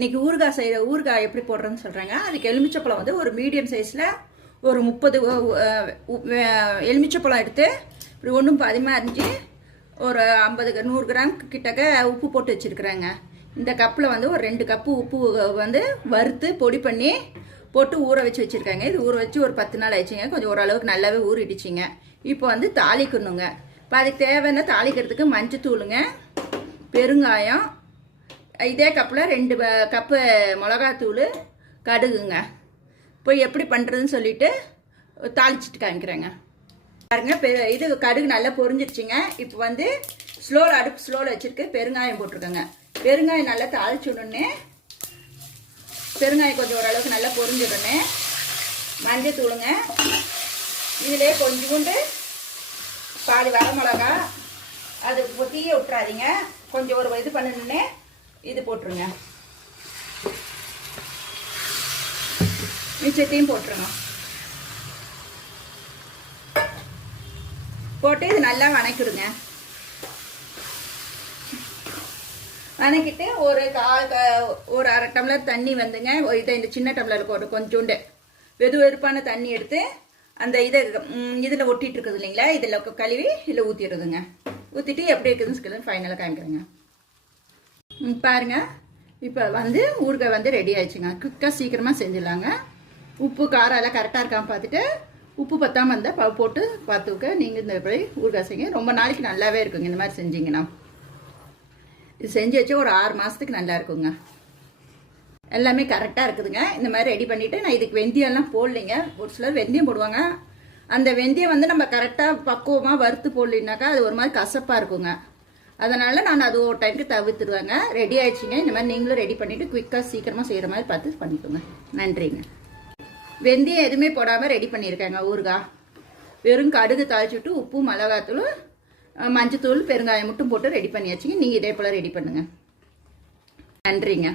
இன்னைக்கு ஊறுகாய் செய்கிற ஊறுகாய் எப்படி போடுறேன்னு சொல்கிறாங்க அதுக்கு எலுமிச்சப்பழம் வந்து ஒரு மீடியம் சைஸில் ஒரு முப்பது எலுமிச்சப்பழம் எடுத்து இப்படி ஒன்றும் பாதிமாக அரிஞ்சு ஒரு ஐம்பது நூறு கிராம் கிட்டக்க உப்பு போட்டு வச்சுருக்குறாங்க. இந்த கப்பில் வந்து ஒரு ரெண்டு கப்பு உப்பு வந்து வறுத்து பொடி பண்ணி போட்டு ஊற வச்சு வச்சுருக்காங்க. இது ஊற வச்சு ஒரு பத்து நாள் ஆயிடுச்சுங்க. கொஞ்சம் ஓரளவுக்கு நல்லாவே ஊறிடுச்சிங்க. இப்போ வந்து தாளிக்கணுங்க. இப்போ அதுக்கு தேவையான தாளிக்கிறதுக்கு மஞ்சத்தூளுங்க பெருங்காயம் இதே கப்பில் ரெண்டு ப- கப்பு மிளகாத்தூள் கடுகுங்க. இப்போ எப்படி பண்ணுறதுன்னு சொல்லிட்டு தாளிச்சிட்டு காமிக்கிறேங்க. பாருங்க இது கடுகு நல்லா பொரிஞ்சிருச்சுங்க. இப்போ வந்து ஸ்லோவில் அடுப்பு ஸ்லோவில் வச்சுருக்கு. பெருங்காயம் போட்டிருக்கேங்க. பெருங்காயம் நல்லா தாளிச்சு விடனே பெருங்காயம் கொஞ்சம் ஓரளவுக்கு நல்லா பொரிஞ்சிடனே மஞ்சள் தூளுங்க இதிலே கொஞ்சோண்டு பாதி வர மிளகா அது தீய விட்டுறாதீங்க. கொஞ்சம் ஒரு இது பண்ணணுன்னே இது போட்டுருங்க. மிச்சத்தையும் போட்டுருங்க. போட்டு இது நல்லா வணக்கிடுங்க. வணக்கிட்டு ஒரு கால் ஒரு அரை டம்ளர் தண்ணி வந்துங்க. ஒரு இதை இந்த சின்ன டம்ளர் போட்டு கொஞ்சோண்டு. வெது வெறுப்பான தண்ணி எடுத்து அந்த இதை இதில் ஒட்டிட்டு இருக்குது இல்லைங்களா? இதில் கழுவி இதில் ஊற்றிடுதுங்க ஊற்றிட்டு எப்படி இருக்குதுன்னு சொல்லி ஃபைனலாக காமிக்கிறேங்க. ம், பாருங்க. இப்போ வந்து ஊறுகாய் வந்து ரெடி ஆயிடுச்சுங்க. குயிக்காக சீக்கிரமாக செஞ்சிடலாங்க. உப்பு காரம் எல்லாம் கரெக்டாக இருக்கான்னு பார்த்துட்டு உப்பு பத்தாமல் இருந்தால் பவு போட்டு பார்த்துக்க. நீங்கள் இந்த போய் ஊறுகாய் செய்யுங்க. ரொம்ப நாளைக்கு நல்லாவே இருக்குங்க. இந்த மாதிரி செஞ்சீங்கன்னா. இது செஞ்சு வச்சு ஒரு ஆறு மாதத்துக்கு நல்லா இருக்குங்க. எல்லாமே கரெக்டாக இருக்குதுங்க. இந்த மாதிரி ரெடி பண்ணிவிட்டு நான் இதுக்கு வெந்தயம்லாம் போடலைங்க. ஒரு சிலர் வெந்தயம் போடுவாங்க. அந்த வெந்தயம் வந்து நம்ம கரெக்டாக பக்குவமாக வறுத்து போடலினாக்கா அது ஒரு மாதிரி கசப்பாக இருக்குங்க. அதனால் நான் அது ஒரு டைமுக்கு தவிர்த்துடுவேங்க. ரெடி ஆயிடுச்சுங்க. இந்த மாதிரி நீங்களும் ரெடி பண்ணிவிட்டு குயிக்காக சீக்கிரமாக செய்கிற மாதிரி பார்த்து பண்ணிக்கோங்க. நன்றிங்க. வெந்தயம் எதுவுமே போடாமல் ரெடி பண்ணியிருக்கேங்க ஊறுகாய். வெறும் கடுகு தாளிச்சுட்டு உப்பு மிளகாத்தூள் மஞ்சத்தூள் பெருங்காயம் மட்டும் போட்டு ரெடி பண்ணியாச்சுங்க. நீங்கள் இதே போல் ரெடி பண்ணுங்கள் நன்றிங்க.